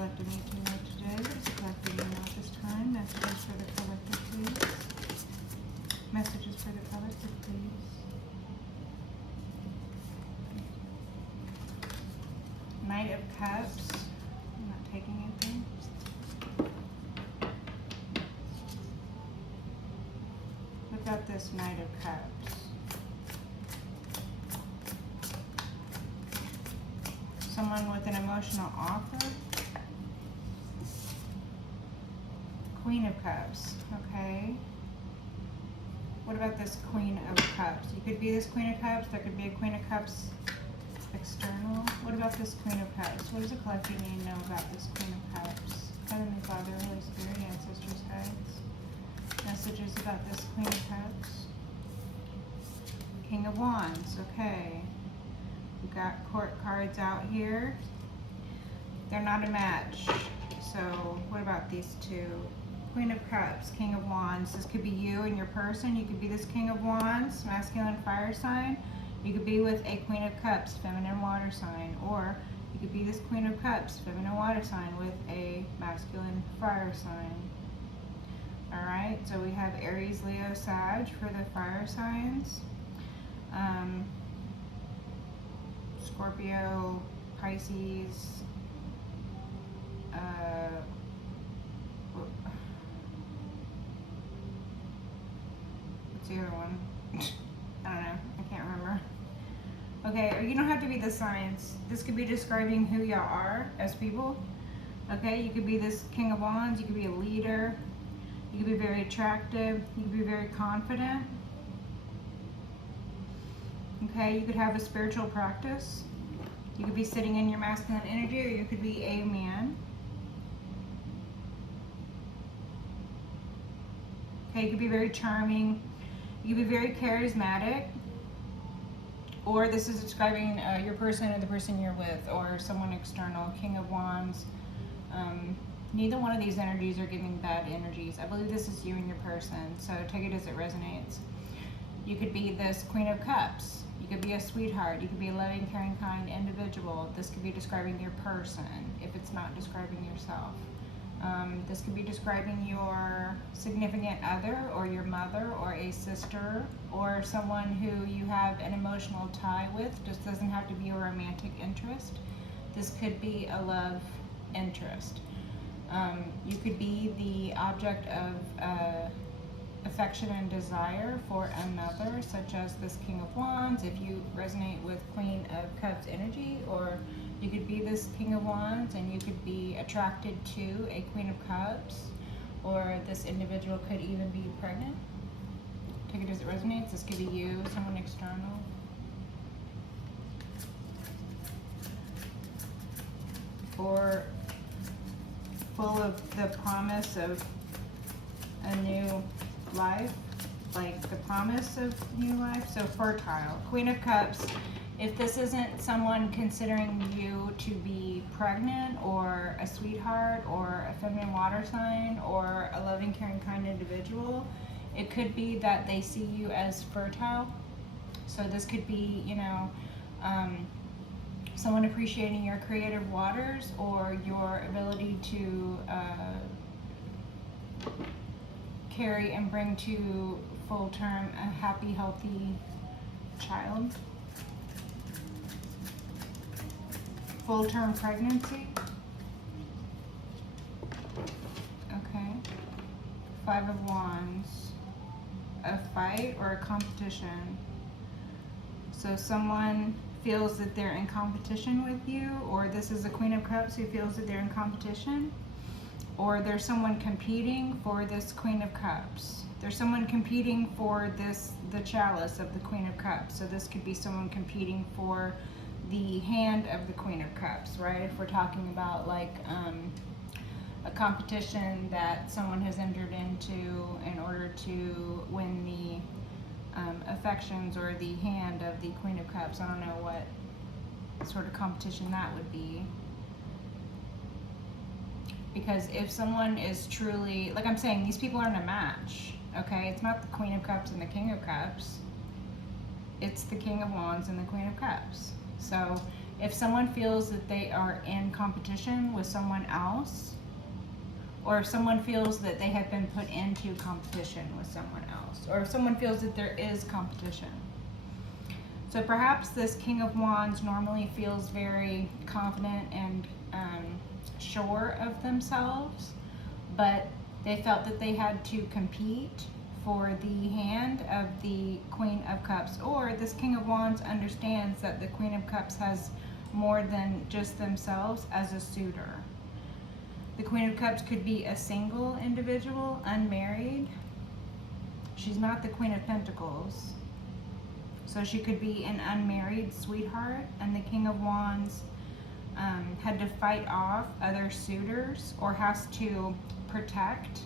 collective need to know today? What does the collective need to know at this time? Messages for the collective, please. Messages for the collective, please. Knight of Cups. I'm not taking anything. What about this Knight of Cups? Someone with an emotional offer. Queen of Cups, okay. What about this Queen of Cups? You could be this Queen of Cups. There could be a Queen of Cups external. What about this Queen of Cups? What does the collective need to know about this Queen of Cups? Heavenly Father, Holy Spirit, Ancestors, Guides. Messages about this Queen of Cups. King of Wands, okay. We've got court cards out here. They're not a match. So what about these two? Queen of Cups, King of Wands. This could be you and your person. You could be this King of Wands, masculine fire sign. You could be with a Queen of Cups, feminine water sign. Or you could be this Queen of Cups, feminine water sign with a masculine fire sign. Alright, so we have Aries, Leo, Sag for the fire signs. Scorpio, Pisces, what's the other one? I don't know, I can't remember. Okay, or you don't have to be the signs. This could be describing who y'all are as people. Okay, you could be this King of Wands, you could be a leader, you could be very attractive, you could be very confident. Okay, you could have a spiritual practice. You could be sitting in your masculine energy, or you could be a man. Okay, you could be very charming. You could be very charismatic. Or this is describing your person or the person you're with, or someone external. King of Wands. Neither one of these energies are giving bad energies. I believe this is you and your person, so take it as it resonates. You could be this Queen of Cups. You could be a sweetheart. You could be a loving, caring, kind individual. This could be describing your person if it's not describing yourself. This could be describing your significant other, or your mother, or a sister, or someone who you have an emotional tie with. Just doesn't have to be a romantic interest. This could be a love interest. You could be the object of affection and desire for another, such as this King of Wands, if you resonate with Queen of Cups energy. Or you could be this King of Wands and you could be attracted to a Queen of Cups, or this individual could even be pregnant. Take it as it resonates. This could be you, someone external. Or full of the promise of a new life, like the promise of new life. So fertile. Queen of Cups, if this isn't someone considering you to be pregnant, or a sweetheart, or a feminine water sign, or a loving, caring, kind individual, it could be that they see you as fertile. So this could be, you know, someone appreciating your creative waters, or your ability to carry and bring to full term a happy, healthy child. Full term pregnancy. Okay. Five of Wands. A fight or a competition. So someone feels that they're in competition with you, or this is the Queen of Cups who feels that they're in competition. Or there's someone competing for this Queen of Cups. There's someone competing for the chalice of the Queen of Cups. So this could be someone competing for the hand of the Queen of Cups, right? If we're talking about like a competition that someone has entered into in order to win the affections or the hand of the Queen of Cups. I don't know what sort of competition that would be. Because if someone is truly, like I'm saying, these people aren't a match, okay? It's not the Queen of Cups and the King of Cups. It's the King of Wands and the Queen of Cups. So If someone feels that they are in competition with someone else, or if someone feels that they have been put into competition with someone else, or if someone feels that there is competition. So perhaps this King of Wands normally feels very confident and sure of themselves, but they felt that they had to compete for the hand of the Queen of Cups. Or this King of Wands understands that the Queen of Cups has more than just themselves as a suitor. The Queen of Cups could be a single individual, unmarried. She's not the Queen of Pentacles. So she could be an unmarried sweetheart, and the King of Wands had to fight off other suitors, or has to protect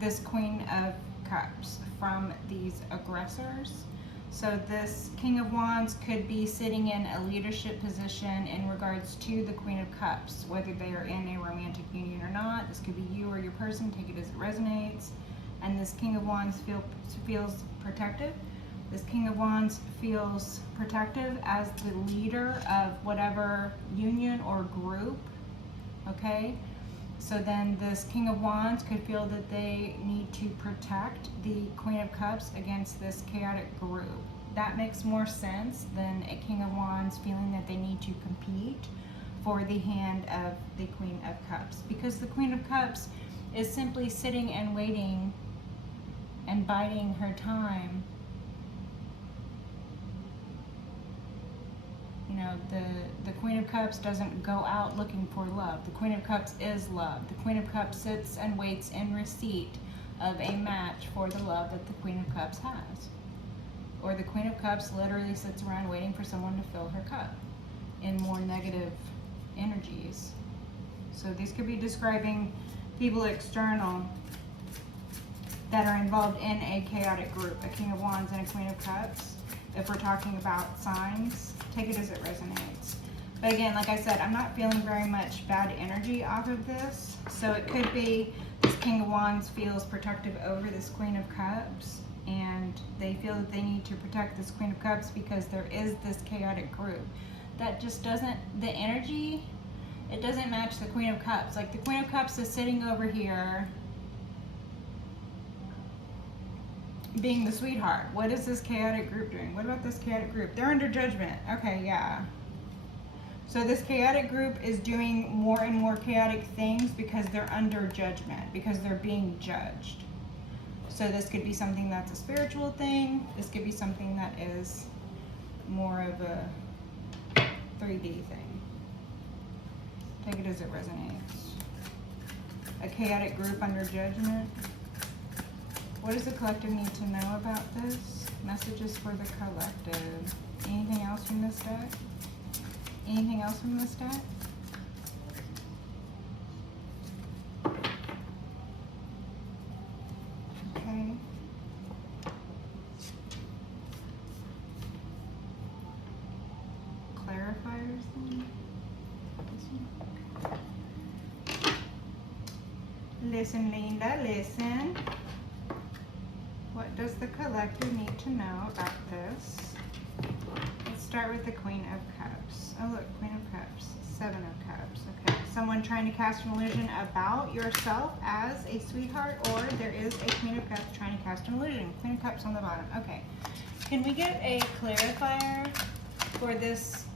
this Queen of Cups from these aggressors. So this King of Wands could be sitting in a leadership position in regards to the Queen of Cups, whether they are in a romantic union or not. This could be you or your person, take it as it resonates. And this King of Wands feels protective. This King of Wands feels protective as the leader of whatever union or group, okay? So then this King of Wands could feel that they need to protect the Queen of Cups against this chaotic group. That makes more sense than a King of Wands feeling that they need to compete for the hand of the Queen of Cups. Because the Queen of Cups is simply sitting and waiting and biding her time. You know, the Queen of Cups doesn't go out looking for love. The Queen of Cups is love. The Queen of Cups sits and waits in receipt of a match for the love that the Queen of Cups has. Or the Queen of Cups literally sits around waiting for someone to fill her cup in more negative energies. So these could be describing people external that are involved in a chaotic group, a King of Wands and a Queen of Cups. If we're talking about signs, take it as it resonates. But again, like I said, I'm not feeling very much bad energy off of this. So it could be this King of Wands feels protective over this Queen of Cups, and they feel that they need to protect this Queen of Cups because there is this chaotic group that just doesn't, the energy, it doesn't match the Queen of Cups. Like the Queen of Cups is sitting over here being the sweetheart. What is this chaotic group doing? What about this chaotic group? They're under judgment. Okay, yeah. So this chaotic group is doing more and more chaotic things because they're under judgment, because they're being judged. So this could be something that's a spiritual thing. This could be something that is more of a 3D thing. Take it as it resonates. A chaotic group under judgment. What does the collective need to know about this? Messages for the collective. Anything else from this deck? Anything else from this deck? Okay. Clarifiers then? Listen, Linda, listen. What does the collective need to know about this? Let's start with the Queen of Cups. Oh look, Queen of Cups, Seven of Cups. Okay, someone trying to cast an illusion about yourself as a sweetheart, or there is a Queen of Cups trying to cast an illusion. Queen of Cups on the bottom. Okay, can we get a clarifier for this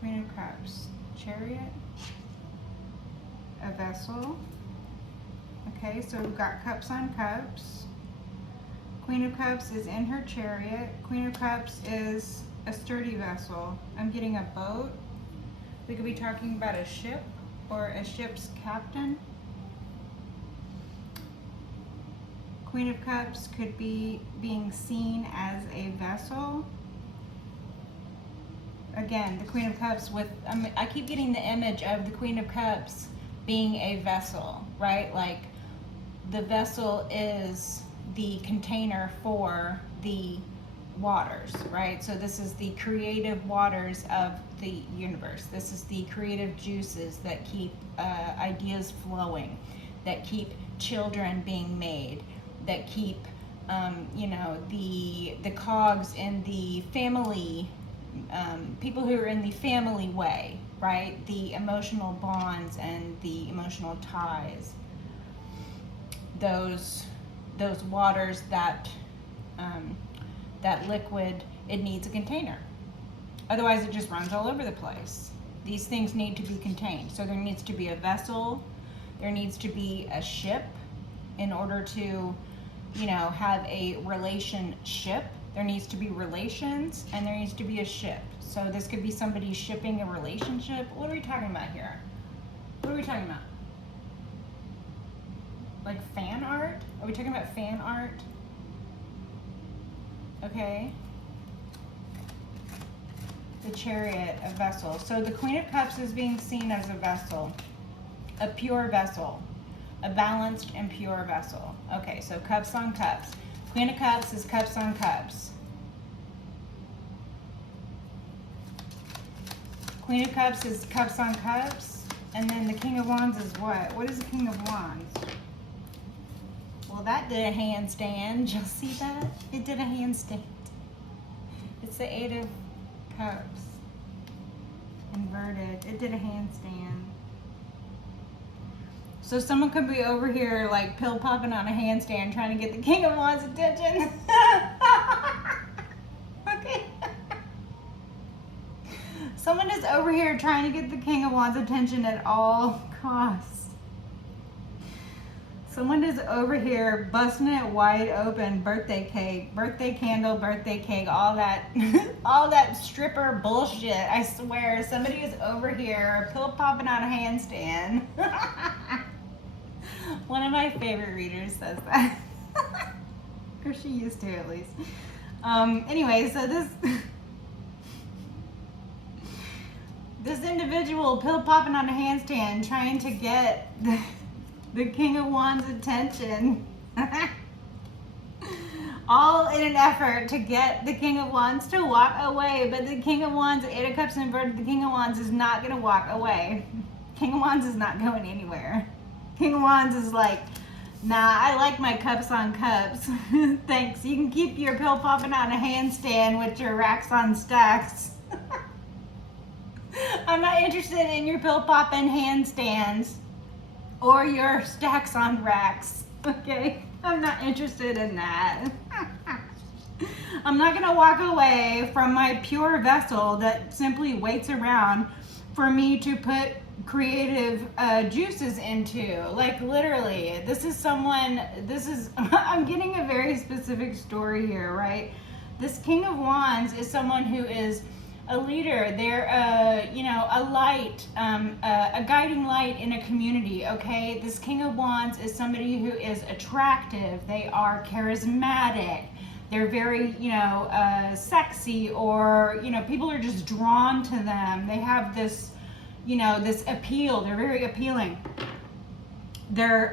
Queen of Cups? Chariot, a vessel. Okay, so we've got cups on cups. Queen of Cups is in her chariot. Queen of Cups is a sturdy vessel. I'm getting a boat. We could be talking about a ship or a ship's captain. Queen of Cups could be being seen as a vessel. Again, the Queen of Cups with, I keep getting the image of the Queen of Cups being a vessel, right? Like the vessel is the container for the waters, right? So this is the creative waters of the universe. This is the creative juices that keep ideas flowing, that keep children being made, that keep you know, the cogs in the family people who are in the family way, right? The emotional bonds and the emotional ties. Those waters, that liquid, it needs a container. Otherwise, it just runs all over the place. These things need to be contained. So there needs to be a vessel. There needs to be a ship in order to, have a relationship. There needs to be relations, and there needs to be a ship. So this could be somebody shipping a relationship. What are we talking about here? What are we talking about? Like fan art? Are we talking about fan art? Okay. The Chariot, a vessel. So the Queen of Cups is being seen as a vessel, a pure vessel, a balanced and pure vessel. Okay, so cups on cups. Queen of Cups is cups on cups. Queen of Cups is cups on cups. And then the King of Wands is what? What is the King of Wands? Well, that did a handstand. Y'all see that? It did a handstand. It's the Eight of Cups. Inverted. It did a handstand. So someone could be over here like pill popping on a handstand trying to get the King of Wands attention. Okay. Someone is over here trying to get the King of Wands attention at all costs. Someone is over here busting it wide open. Birthday cake, birthday candle, birthday cake, all that all that stripper bullshit. I swear, somebody is over here pill popping on a handstand. One of my favorite readers says that. Or she used to, at least. Anyway, so this individual pill popping on a handstand trying to get the King of Wands attention. All in an effort to get the King of Wands to walk away. But the King of Wands, Eight of Cups inverted, the King of Wands is not going to walk away. King of Wands is not going anywhere. King of Wands is like, nah, I like my cups on cups. Thanks. You can keep your pill popping on a handstand with your racks on stacks. I'm not interested in your pill popping handstands or your stacks on racks. Okay? I'm not interested in that. I'm not going to walk away from my pure vessel that simply waits around for me to put creative juices into. Like, literally, I'm getting a very specific story here, right? This King of Wands is someone who is a leader. They're a light, a guiding light in a community. Okay, this King of Wands is somebody who is attractive. They are charismatic. They're very, sexy, or people are just drawn to them. They have this, this appeal. They're very appealing. They're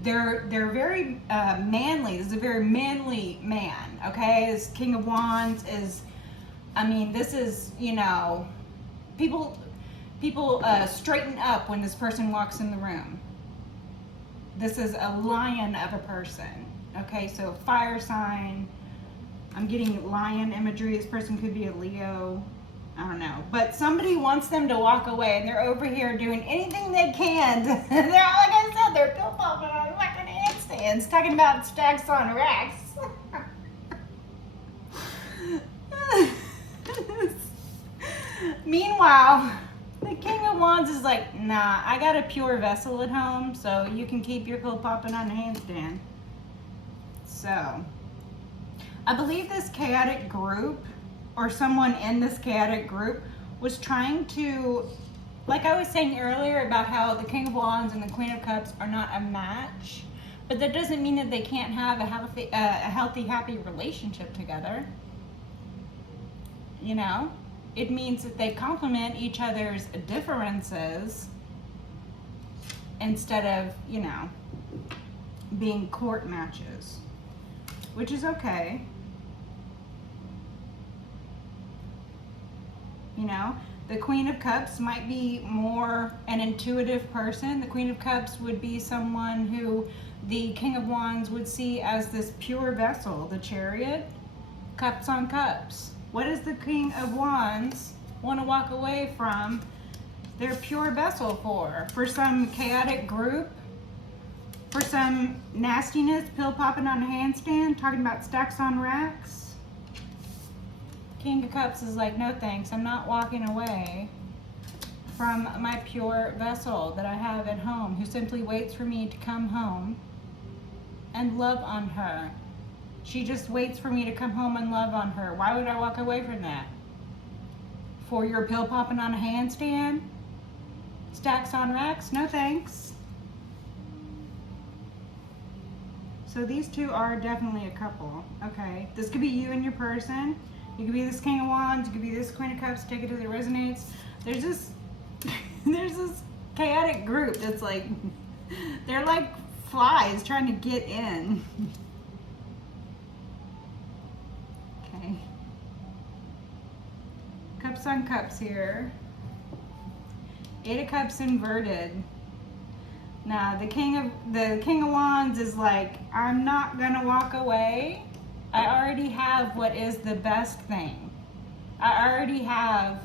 very manly. This is a very manly man. Okay, this King of Wands is. This is, people straighten up when this person walks in the room. This is a lion of a person. Okay, so fire sign. I'm getting lion imagery. This person could be a Leo. I don't know. But somebody wants them to walk away, and they're over here doing anything they can. They're, like I said, they're pill popping on fucking handstands, talking about stacks on racks. Meanwhile, the King of Wands is like, nah, I got a pure vessel at home, so you can keep your pill popping on a handstand. So, I believe this chaotic group, or someone in this chaotic group, was trying to, like I was saying earlier about how the King of Wands and the Queen of Cups are not a match, but that doesn't mean that they can't have a healthy, happy relationship together. It means that they complement each other's differences instead of, being court matches, which is okay. The Queen of Cups might be more an intuitive person. The Queen of Cups would be someone who the King of Wands would see as this pure vessel. The Chariot, cups on cups. What does the King of Wands want to walk away from their pure vessel for? For some chaotic group? For some nastiness, pill popping on a handstand, talking about stacks on racks? King of Cups is like, no thanks, I'm not walking away from my pure vessel that I have at home, who simply waits for me to come home and love on her. She just waits for me to come home and love on her. Why would I walk away from that? For your pill popping on a handstand? Stacks on racks? No thanks. So these two are definitely a couple. Okay, this could be you and your person. You could be this King of Wands. You could be this Queen of Cups. Take it as it resonates. There's this, there's this chaotic group that's like, they're like flies trying to get in. Okay. Cups on Cups here. Eight of Cups inverted. Now the King of Wands is like, I'm not gonna walk away. I already have what is the best thing. I already have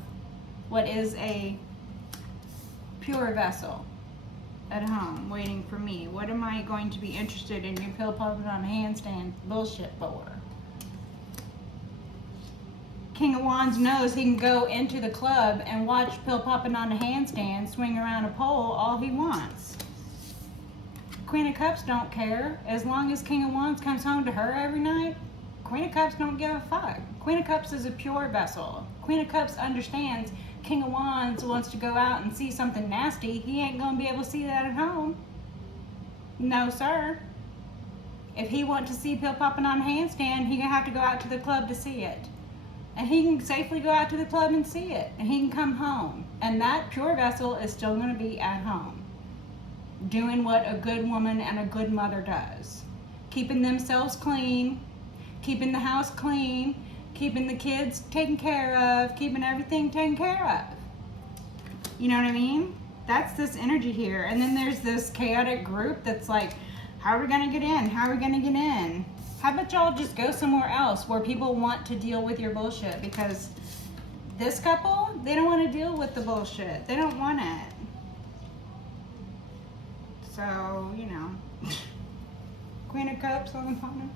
what is a pure vessel at home waiting for me. What am I going to be interested in your pill popping on a handstand bullshit for? King of Wands knows he can go into the club and watch pill popping on a handstand swing around a pole all he wants. Queen of Cups don't care. As long as King of Wands comes home to her every night, Queen of Cups don't give a fuck. Queen of Cups is a pure vessel. Queen of Cups understands King of Wands wants to go out and see something nasty. He ain't gonna be able to see that at home. No, sir. If he wants to see pill popping on a handstand, he gonna have to go out to the club to see it. And he can safely go out to the club and see it. And he can come home. And that pure vessel is still gonna be at home, doing what a good woman and a good mother does. Keeping themselves clean, keeping the house clean, keeping the kids taken care of, keeping everything taken care of. You know what I mean? That's this energy here. And then there's this chaotic group that's like, how are we gonna get in? How are we gonna get in? How about y'all just go somewhere else where people want to deal with your bullshit? Because this couple, they don't want to deal with the bullshit. They don't want it. So, you know, Queen of Cups on the bottom.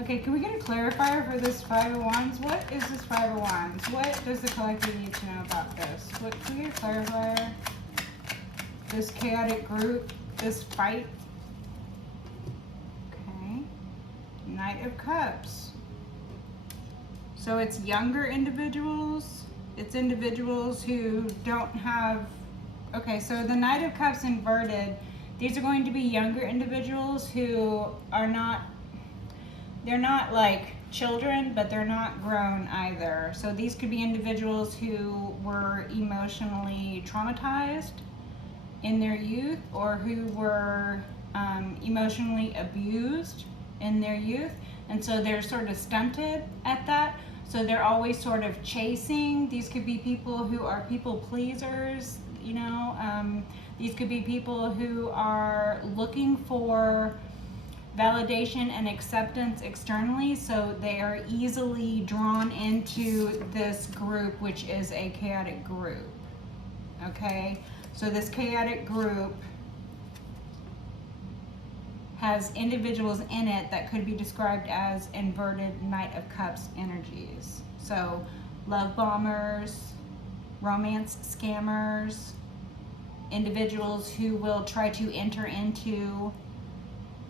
Okay, can we get a clarifier for this Five of Wands? What is this Five of Wands? What does the collective need to know about this? What, can we get a clarifier? This chaotic group, this fight. Okay, Knight of Cups. So it's younger individuals. It's individuals who don't have, okay, so the Knight of Cups inverted. These are going to be younger individuals who are not, they're not like children, but they're not grown either. So these could be individuals who were emotionally traumatized in their youth, or who were emotionally abused in their youth. And so they're sort of stunted at that. So they're always sort of chasing. These could be people who are people pleasers, you know. These could be people who are looking for validation and acceptance externally, so they are easily drawn into this group, which is a chaotic group. Okay, so this chaotic group has individuals in it that could be described as inverted Knight of Cups energies. So love bombers, romance scammers, individuals who will try to enter into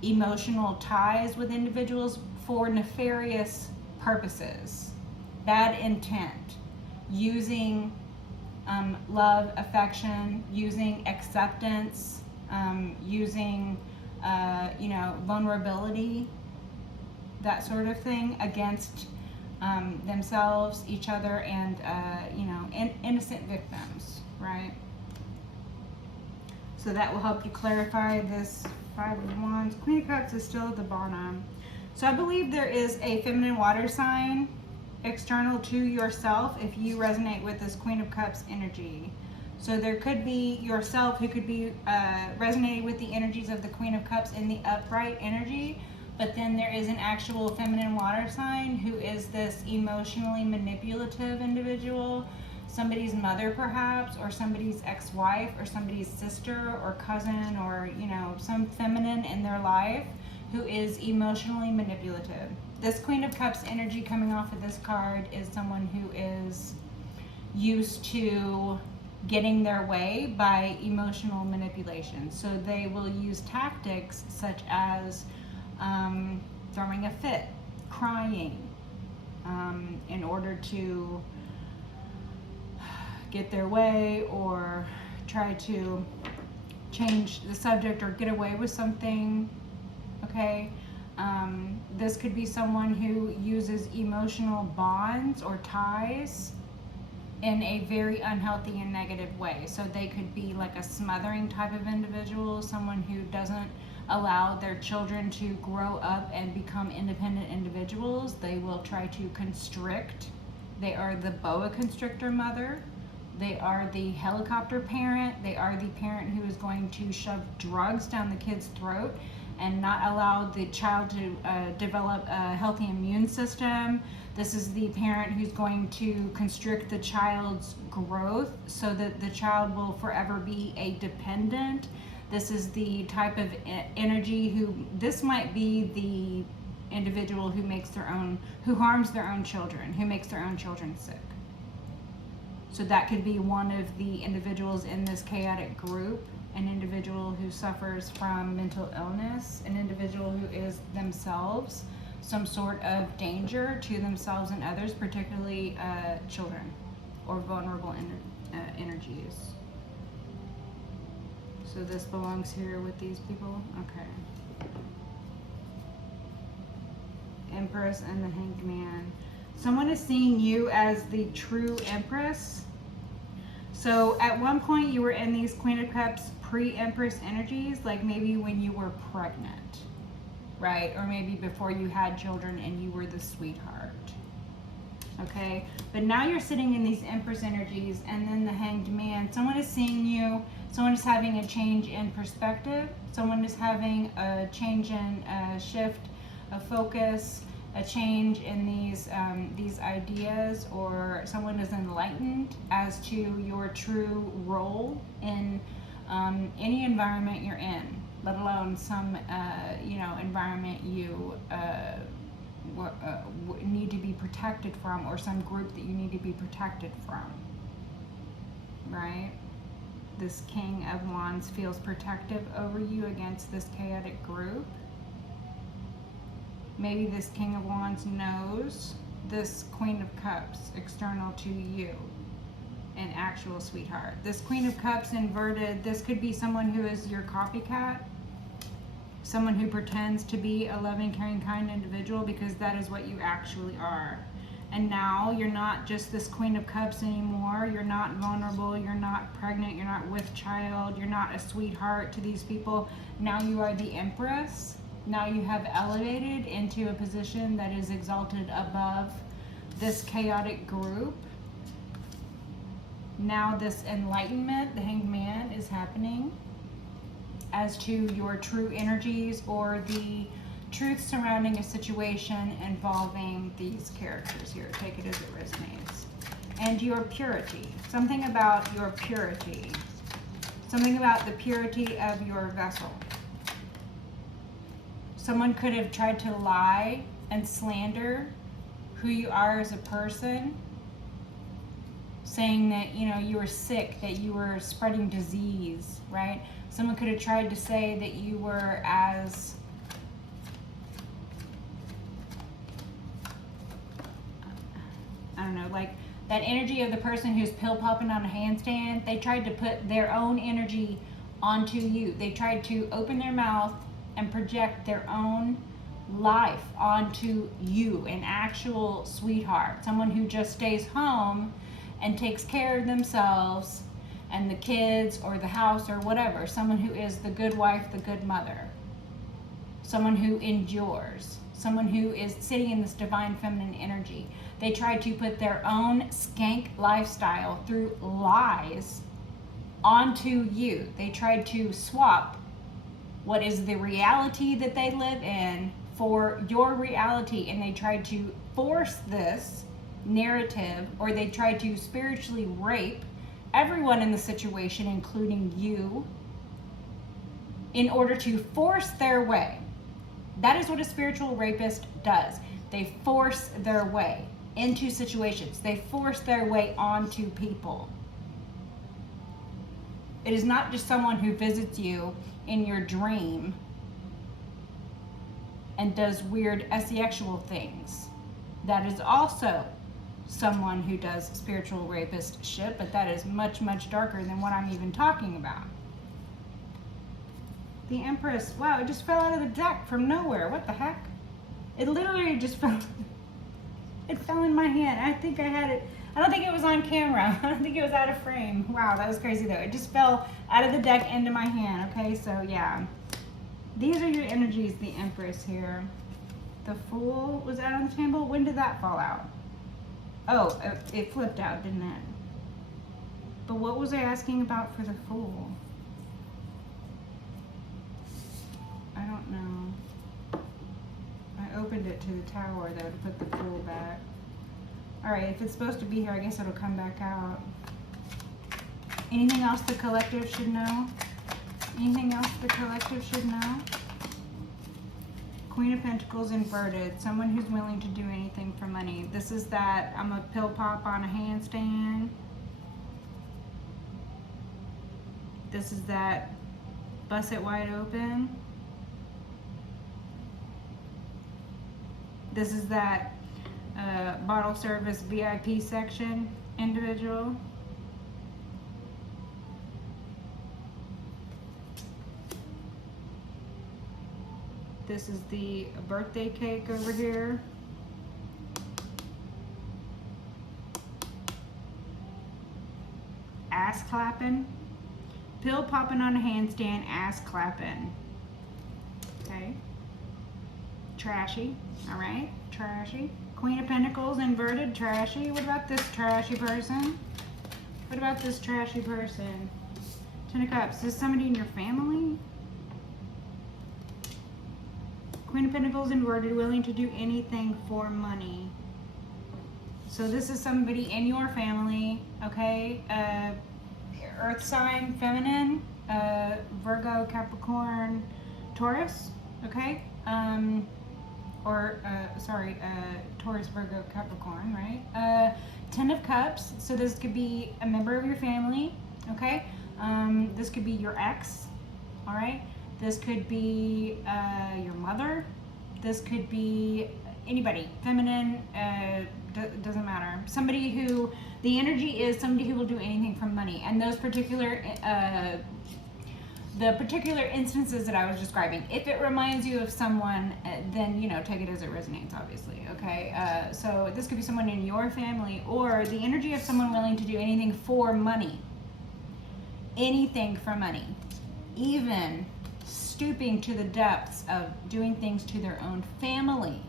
emotional ties with individuals for nefarious purposes, bad intent, using love, affection, using acceptance, using you know, vulnerability, that sort of thing, against themselves, each other, and you know, innocent victims, right? So that will help you clarify this Five of Wands. Queen of Cups is still at the bottom. So I believe there is a feminine water sign external to yourself if you resonate with this Queen of Cups energy. So there could be yourself who could be resonating with the energies of the Queen of Cups in the upright energy, But then there is an actual feminine water sign who is this emotionally manipulative individual, somebody's mother perhaps, or somebody's ex-wife, or somebody's sister or cousin, or some feminine in their life who is emotionally manipulative. This Queen of Cups energy coming off of this card is someone who is used to getting their way by emotional manipulation. So they will use tactics such as throwing a fit, crying, in order to get their way, or try to change the subject or get away with something. Okay, this could be someone who uses emotional bonds or ties in a very unhealthy and negative way. So they could be like a smothering type of individual, someone who doesn't allow their children to grow up and become independent individuals. They will try to constrict. They are the boa constrictor mother. They are the helicopter parent. They are the parent who is going to shove drugs down the kid's throat and not allow the child to develop a healthy immune system. This is the parent who's going to constrict the child's growth so that the child will forever be a dependent. This is the type of energy this might be the individual who harms their own children, who makes their own children sick. So that could be one of the individuals in this chaotic group, an individual who suffers from mental illness, an individual who is themselves some sort of danger to themselves and others, particularly children or vulnerable energies. So this belongs here with these people? Okay. Empress and the Hanged Man. Someone is seeing you as the true Empress. So at one point you were in these Queen of Cups pre-Empress energies, like maybe when you were pregnant, right? Or maybe before you had children and you were the sweetheart. Okay? But now you're sitting in these Empress energies, and then the Hanged Man. Someone is seeing you, someone is having a change in perspective, someone is having a change in shift of focus, a change in these ideas, or someone is enlightened as to your true role in any environment you're in, let alone some environment you need to be protected from, or some group that you need to be protected from, right? This King of Wands feels protective over you against this chaotic group. Maybe this King of Wands knows this Queen of Cups external to you, an actual sweetheart. This Queen of Cups inverted, this could be someone who is your copycat, someone who pretends to be a loving, caring, kind individual, because that is what you actually are. And now you're not just this Queen of Cups anymore. You're not vulnerable. You're not pregnant. You're not with child. You're not a sweetheart to these people. Now you are the Empress. Now you have elevated into a position that is exalted above this chaotic group. Now this enlightenment, the Hanged Man, is happening as to your true energies, or the truth surrounding a situation involving these characters here. Take it as it resonates. And your purity. Something about your purity. Something about the purity of your vessel. Someone could have tried to lie and slander who you are as a person, saying that, you were sick, that you were spreading disease, right? Someone could have tried to say that you were as I don't know, like that energy of the person who's pill popping on a handstand. They tried to put their own energy onto you. They tried to open their mouth and project their own life onto you, an actual sweetheart, someone who just stays home and takes care of themselves and the kids or the house or whatever, someone who is the good wife, the good mother, someone who endures, someone who is sitting in this divine feminine energy. They tried to put their own skank lifestyle through lies onto you. They tried to swap what is the reality that they live in for your reality, and they tried to force this narrative, or they tried to spiritually rape everyone in the situation, including you, in order to force their way. That is what a spiritual rapist does. They force their way into situations. They force their way onto people. It is not just someone who visits you in your dream and does weird sexual things. That is also someone who does spiritual rapist shit, but that is much, much darker than what I'm even talking about. The Empress, wow, it just fell out of the deck from nowhere. What the heck? It literally just fell. It fell in my hand. I think I had it. I don't think it was on camera. I don't think it was out of frame. Wow, that was crazy though. It just fell out of the deck into my hand. Okay, so yeah. These are your energies, the Empress here. The Fool was out on the table. When did that fall out? Oh, it flipped out, didn't it? But what was I asking about for the Fool? I don't know. I opened it to the Tower. That would put the Fool back. Alright, if it's supposed to be here, I guess it'll come back out. Anything else the collective should know? Anything else the collective should know? Queen of Pentacles inverted. Someone who's willing to do anything for money. This is that I'm a pill pop on a handstand. This is that bust it wide open. This is that bottle service VIP section individual. This is the birthday cake over here. Ass clapping. Pill popping on a handstand, ass clapping. Okay. Trashy. Alright. Trashy. Queen of Pentacles inverted, trashy. What about this trashy person? What about this trashy person? Ten of Cups. Is this somebody in your family? Queen of Pentacles inverted, willing to do anything for money. So this is somebody in your family, okay? Earth sign, feminine, Virgo, Capricorn, Taurus, okay? Taurus, Virgo, Capricorn, right? Ten of Cups, so this could be a member of your family, okay? This could be your ex, all right? This could be your mother. This could be anybody, feminine, doesn't matter. Somebody who, the energy is somebody who will do anything for money. And those particular, the particular instances that I was describing, if it reminds you of someone, then, you know, take it as it resonates, obviously, okay? So this could be someone in your family, or the energy of someone willing to do anything for money. Anything for money. Even stooping to the depths of doing things to their own family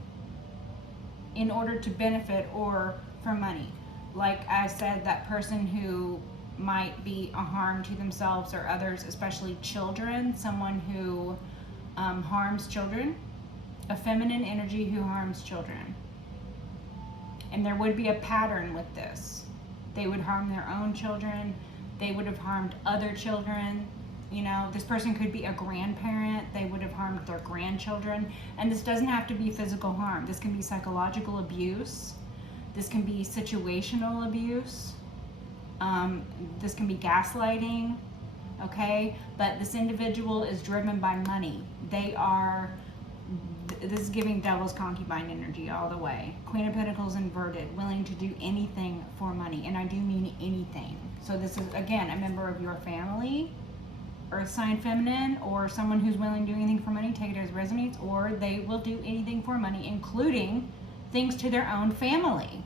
in order to benefit or for money. Like I said, that person who might be a harm to themselves or others, especially children, someone who harms children, a feminine energy who harms children. And there would be a pattern with this. They would harm their own children, they would have harmed other children. You know, this person could be a grandparent. They would have harmed their grandchildren. And this doesn't have to be physical harm. This can be psychological abuse. This can be situational abuse. This can be gaslighting, okay? But this individual is driven by money. They are, this is giving devil's concubine energy all the way. Queen of Pentacles inverted, willing to do anything for money. And I do mean anything. So this is, again, a member of your family, Earth sign feminine, or someone who's willing to do anything for money, take it as it resonates, or they will do anything for money, including things to their own family.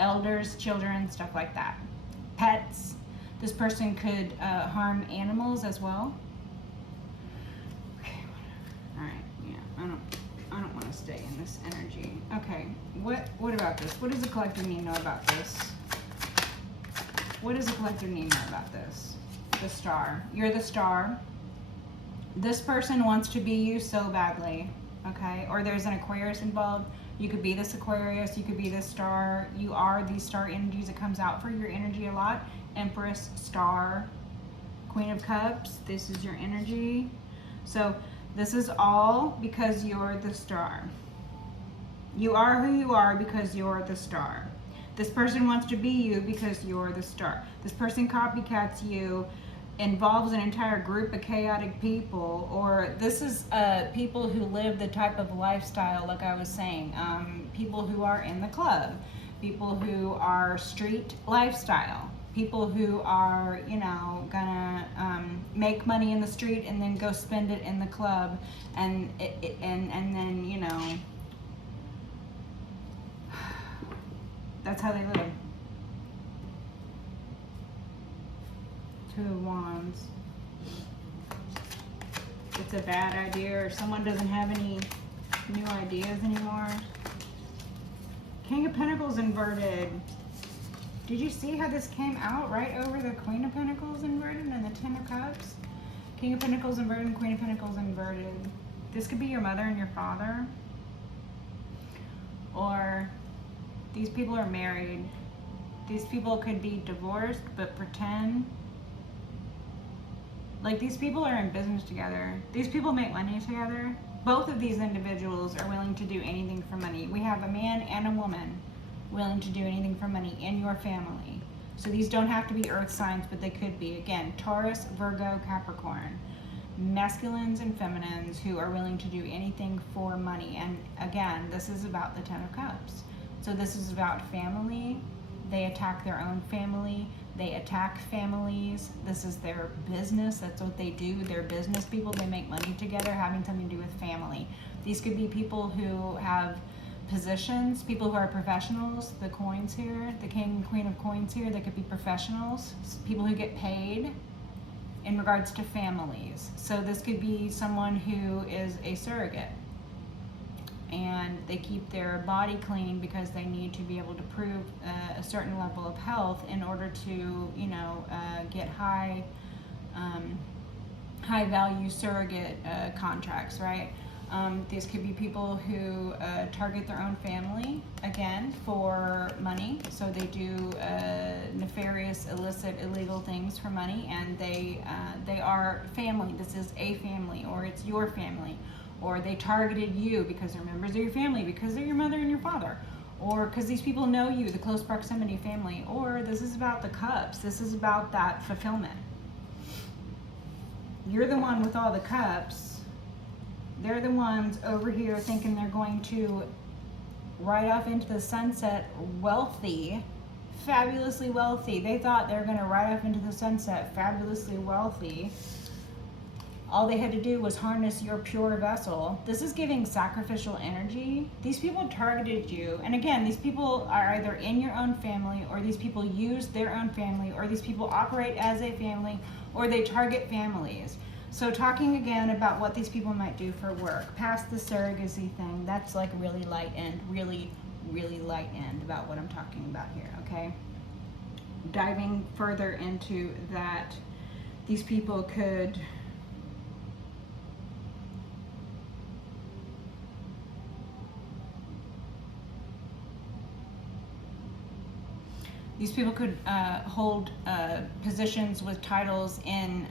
Elders, children, stuff like that. Pets. This person could harm animals as well. Okay, whatever. Alright, yeah, I don't want to stay in this energy. Okay, what about this? What does the collective need to know about this? What does the collective need to know about this? The Star. You're the Star. This person wants to be you so badly, okay? Or there's an Aquarius involved. You could be this Aquarius, you could be this star. You are these star energies. It comes out for your energy a lot. Empress, star, Queen of Cups. This is your energy. So this is all because you're the star. You are who you are because you're the star. This person wants to be you because you're the star. This person copycats you, involves an entire group of chaotic people, or this is people who live the type of lifestyle, like I was saying, people who are in the club, people who are street lifestyle, people who are, you know, gonna make money in the street and then go spend it in the club, and then, you know, that's how they live. Two of Wands. It's a bad idea, or someone doesn't have any new ideas anymore. King of Pentacles inverted. Did you see how this came out right over the Queen of Pentacles inverted and the Ten of Cups? King of Pentacles inverted and Queen of Pentacles inverted. This could be your mother and your father. Or these people are married. These people could be divorced but pretend. Like, these people are in business together. These people make money together. Both of these individuals are willing to do anything for money. We have a man and a woman willing to do anything for money in your family. So these don't have to be earth signs, but they could be. Again, Taurus, Virgo, Capricorn. Masculines and feminines who are willing to do anything for money. And again, this is about the Ten of Cups. So this is about family. They attack their own family. They attack families. This is their business. That's what they do. They're business people. They make money together, having something to do with family. These could be people who have positions, people who are professionals. The coins here, the king and queen of coins here, they could be professionals, people who get paid in regards to families. So this could be someone who is a surrogate, and they keep their body clean because they need to be able to prove a certain level of health in order to, you know, get high value surrogate contracts, right? These could be people who target their own family, again, for money. So they do nefarious, illicit, illegal things for money, and they are family. This is a family, or it's your family. Or they targeted you because they're members of your family, because they're your mother and your father, or because these people know you, the close proximity family. Or this is about the cups. This is about that fulfillment. You're the one with all the cups. They're the ones over here thinking they're going to ride off into the sunset wealthy, fabulously wealthy. They thought they were going to ride off into the sunset fabulously wealthy. All they had to do was harness your pure vessel. This is giving sacrificial energy. These people targeted you. And again, these people are either in your own family, or these people use their own family, or these people operate as a family, or they target families. So talking again about what these people might do for work, past the surrogacy thing, that's like really light end, really, really light end about what I'm talking about here, okay? Diving further into that, these people could... These people could hold positions with titles in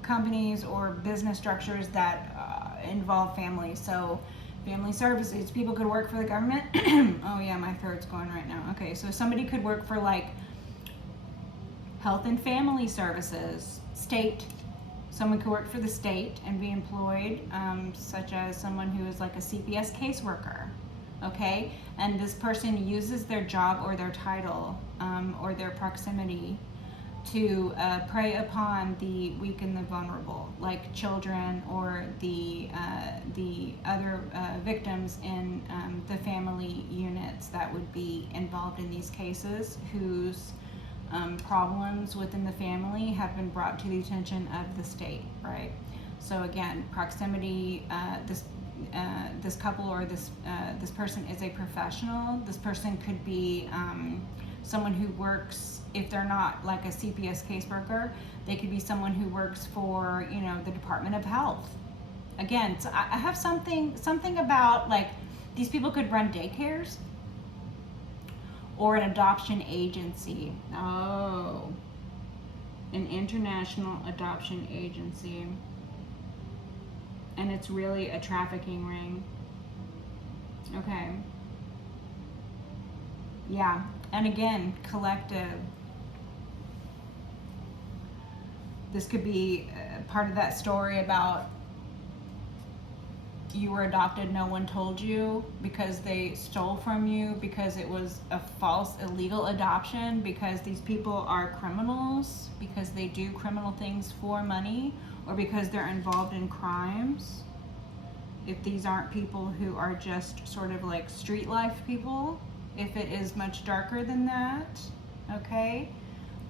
companies or business structures that involve families. So family services, people could work for the government. Oh yeah, my throat's going right now. Okay, so somebody could work for like health and family services, state. Someone could work for the state and be employed, such as someone who is like a CPS caseworker. Okay, and this person uses their job or their title or their proximity to prey upon the weak and the vulnerable, like children or the other victims in the family units that would be involved in these cases, whose problems within the family have been brought to the attention of the state, right? So again, proximity, this couple or this person is a professional. This person could be someone who works, if they're not like a CPS caseworker, they could be someone who works for, you know, the Department of Health. Again, so I have something about like these people could run daycares or an adoption agency. Oh, an international adoption agency. And it's really a trafficking ring. Okay. Yeah. And again, collective. This could be part of that story about you were adopted, no one told you, because they stole from you, because it was a false illegal adoption, because these people are criminals, because they do criminal things for money, or because they're involved in crimes. If these aren't people who are just sort of like street life people, if it is much darker than that, okay?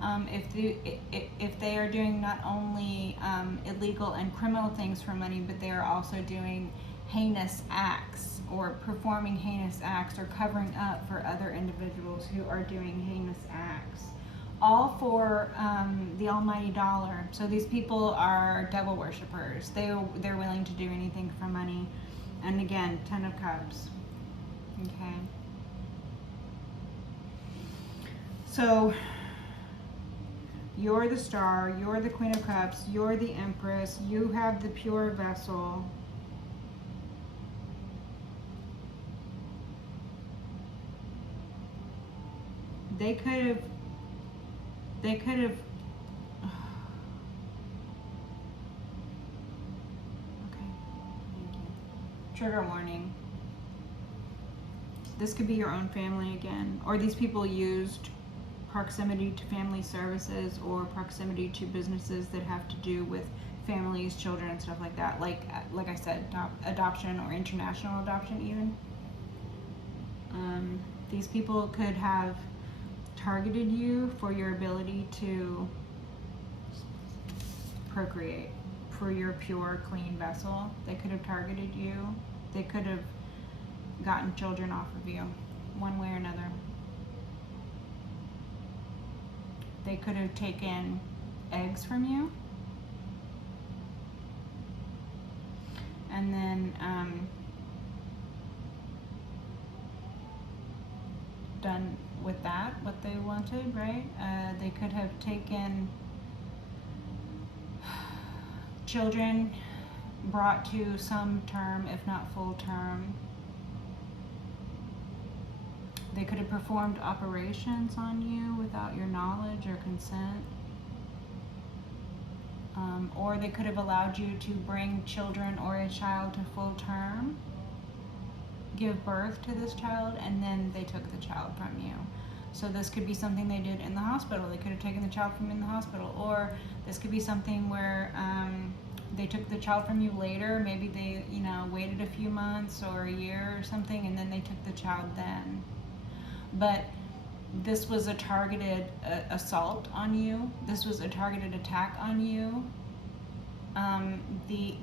If they are doing not only illegal and criminal things for money, but they are also doing heinous acts or performing heinous acts or covering up for other individuals who are doing heinous acts, all for the almighty dollar. So these people are devil worshippers. They're willing to do anything for money. And again, 10 of Cups. Okay. So you're the Star, you're the Queen of Cups, you're the Empress, you have the pure vessel. They could have, okay, thank you. Trigger warning. This could be your own family again, or these people used proximity to family services or proximity to businesses that have to do with families, children, and stuff like that. Like I said, adoption or international adoption even. These people could have targeted you for your ability to procreate, for your pure, clean vessel. They could have targeted you. They could have gotten children off of you, one way or another. They could have taken eggs from you. And then done with that what they wanted, right? They could have taken children brought to some term, if not full term. They could have performed operations on you without your knowledge or consent. Or they could have allowed you to bring children or a child to full term, give birth to this child, and then they took the child from you. So this could be something they did in the hospital. They could have taken the child from in the hospital. Or this could be something where they took the child from you later. Maybe they, you know, waited a few months or a year or something, and then they took the child then. But this was a targeted assault on you. This was a targeted attack on you.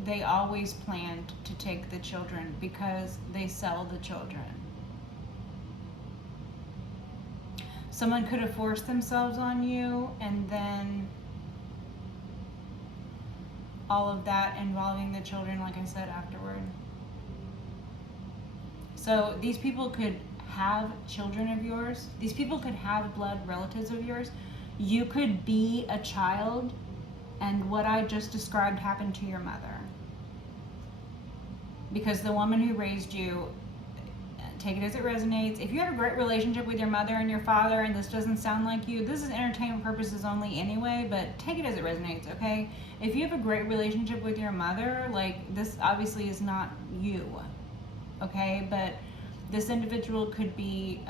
They always planned to take the children because they sell the children. Someone could have forced themselves on you, and then all of that involving the children, like I said, afterward. So these people could have children of yours. These people could have blood relatives of yours. You could be a child, and what I just described happened to your mother. Because the woman who raised you, take it as it resonates. If you have a great relationship with your mother and your father, and this doesn't sound like you, this is entertainment purposes only anyway, but take it as it resonates, okay? If you have a great relationship with your mother, like, this obviously is not you, okay? But this individual could be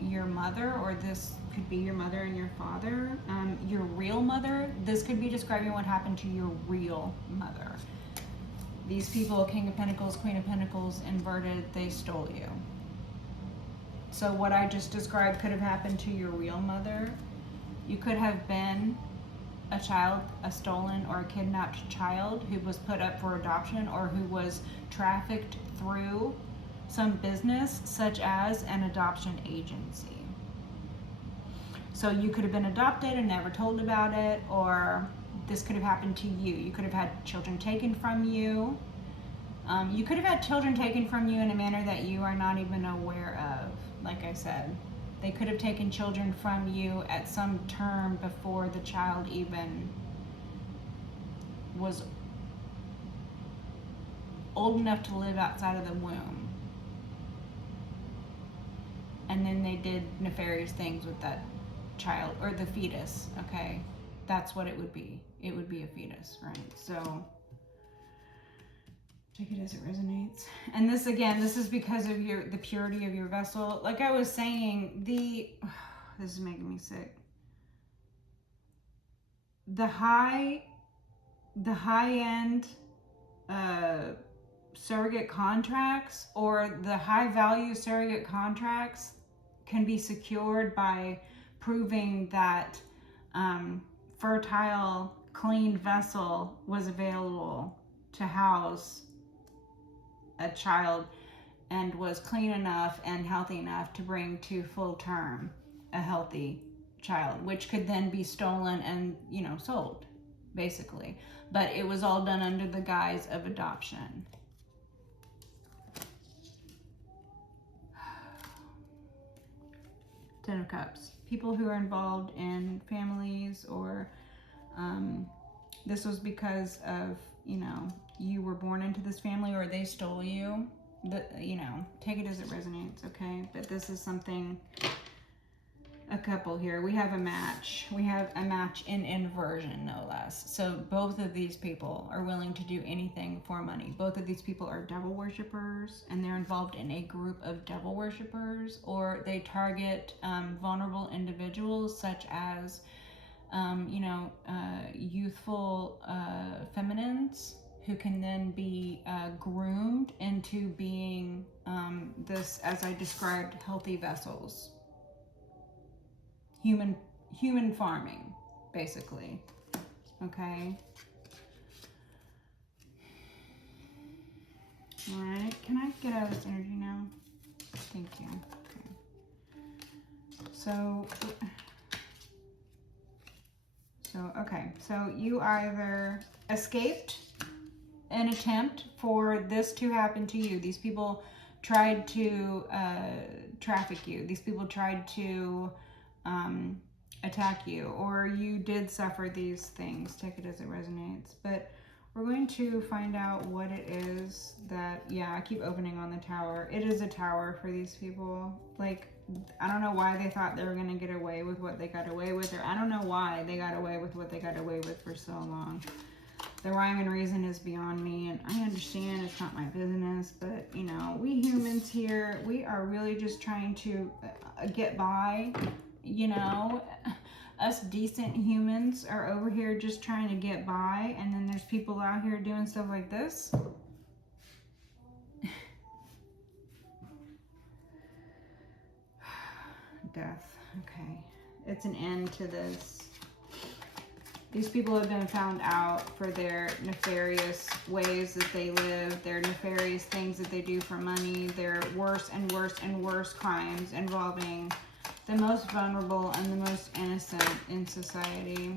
your mother, or this could be your mother and your father, your real mother. This could be describing what happened to your real mother. These people, King of Pentacles, Queen of Pentacles, inverted, they stole you. So what I just described could have happened to your real mother. You could have been a child, a stolen or a kidnapped child who was put up for adoption, or who was trafficked through some business such as an adoption agency. So you could have been adopted and never told about it, or this could have happened to you. You could have had children taken from you. You could have had children taken from you in a manner that you are not even aware of. Like I said, they could have taken children from you at some term before the child even was old enough to live outside of the womb. And then they did nefarious things with that child, or the fetus, okay? That's what it would be. It would be a fetus, right? So take it as it resonates. And this, again, this is because of the purity of your vessel. Like I was saying, this is making me sick. The high-end surrogate contracts, or the high-value surrogate contracts, can be secured by proving that fertile, clean vessel was available to house a child and was clean enough and healthy enough to bring to full term a healthy child, which could then be stolen and, sold, basically. But it was all done under the guise of adoption. Ten of Cups. People who are involved in families, or this was because of, you were born into this family, or they stole you. Take it as it resonates, okay? But this is something, a couple here. We have a match. We have a match in inversion, no less. So both of these people are willing to do anything for money. Both of these people are devil worshippers, and they're involved in a group of devil worshippers, or they target vulnerable individuals, such as youthful feminines, who can then be groomed into being this, as I described, healthy vessels. Human farming, basically. Okay. All right. Can I get out of this energy now? Thank you. Okay. So you either escaped an attempt for this to happen to you. These people tried to traffic you. These people tried to attack you, or you did suffer these things. Take it as it resonates. But we're going to find out what it is that, I keep opening on the Tower. It is a tower for these people. Like, I don't know why they thought they were going to get away with what they got away with, or I don't know why they got away with what they got away with for so long. The rhyme and reason is beyond me, and I understand it's not my business, but, we humans here, we are really just trying to get by, Us decent humans are over here just trying to get by, and then there's people out here doing stuff like this. Death. Okay. It's an end to this. These people have been found out for their nefarious ways that they live, their nefarious things that they do for money, their worse and worse and worse crimes involving the most vulnerable and the most innocent in society.